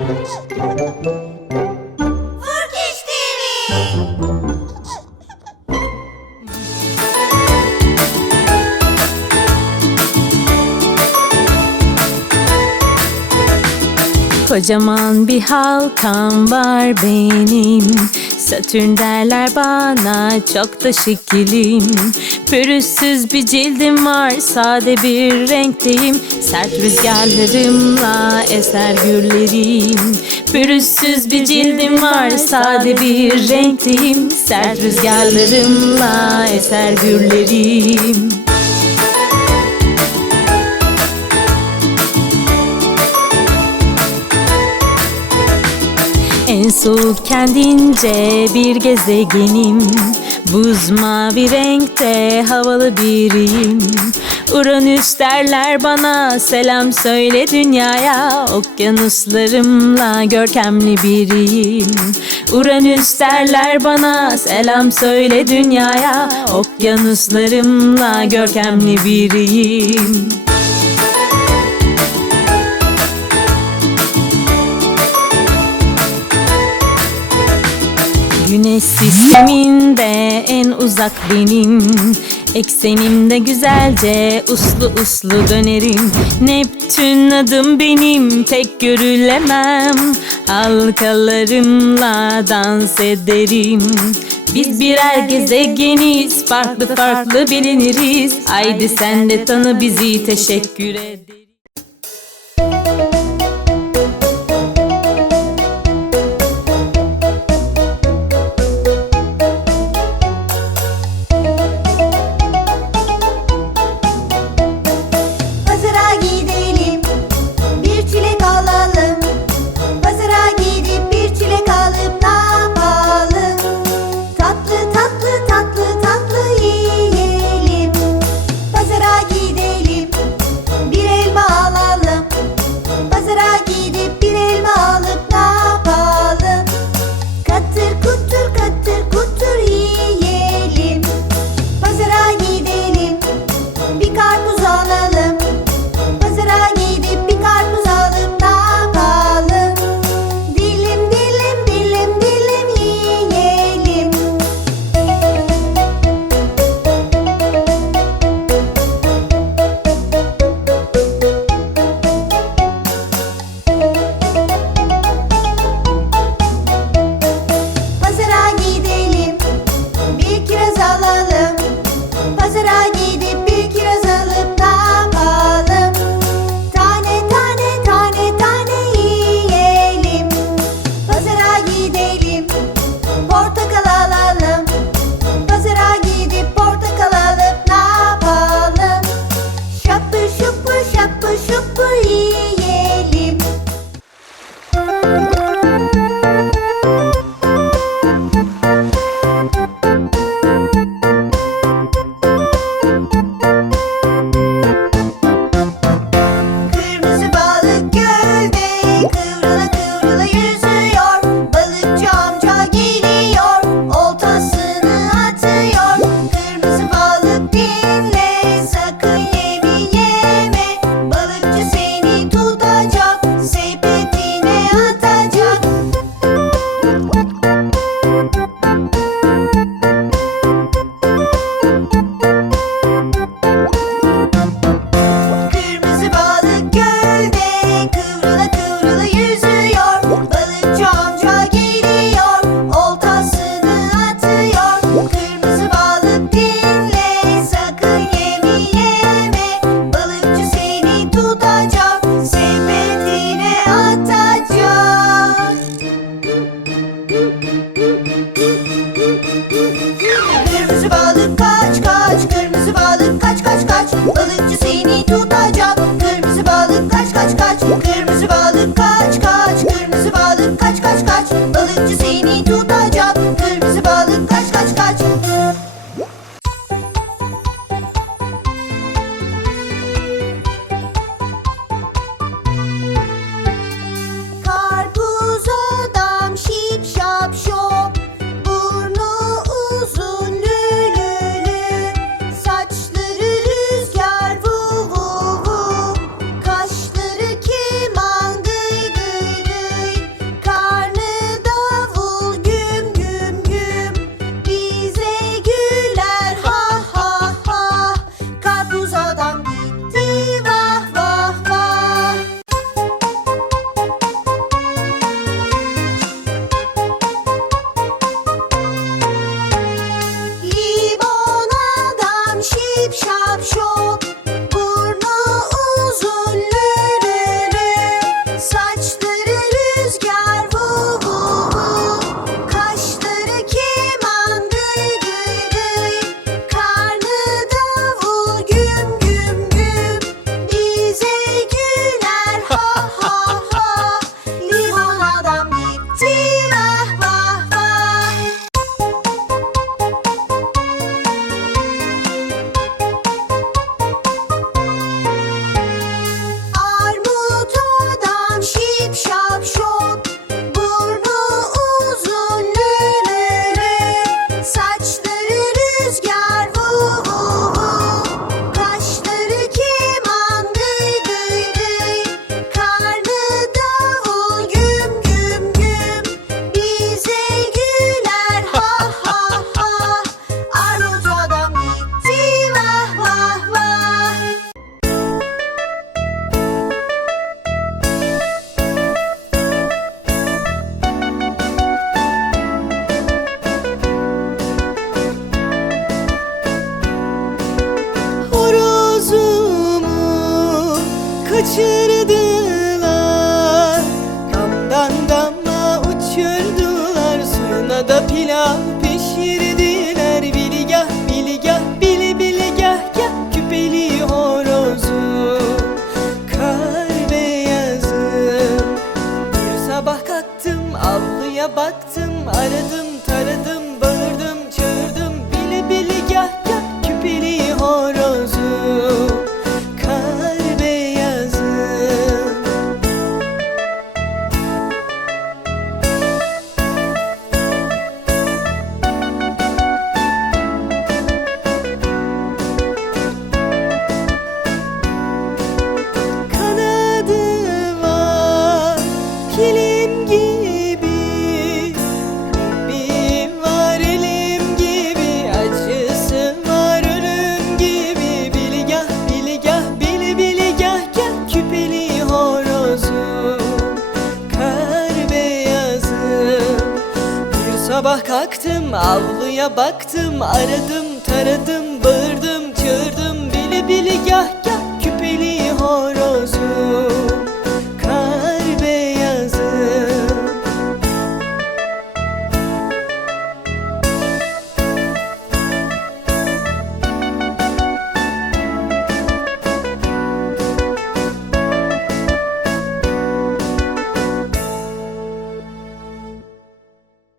Furkiş TV. Kocaman bir halkam var benim. Satürn derler bana çok da şekilim Pürüzsüz bir cildim var sade bir renkteyim. Sert rüzgarlarımla eser güllerim Pürüzsüz bir cildim var sade bir renkteyim. Sert rüzgarlarımla eser güllerim En soğuk kendince bir gezegenim. Buz mavi renkte havalı biriyim Uranüs derler bana selam söyle dünyaya. Okyanuslarımla görkemli biriyim Uranüs derler bana selam söyle dünyaya. Okyanuslarımla görkemli biriyim Güneş sisteminde en uzak benim. Eksenimde güzelce uslu uslu dönerim. Neptün adım benim pek görülemem. Halkalarımla dans ederim. Biz birer gezegeniz, farklı farklı biliniriz. Haydi sen de tanı bizi, teşekkür ederim That I. baktım, avluya baktım, aradım, taradım. Sabah kalktım avluya baktım Aradım taradım bağırdım çağırdım Bili bili gah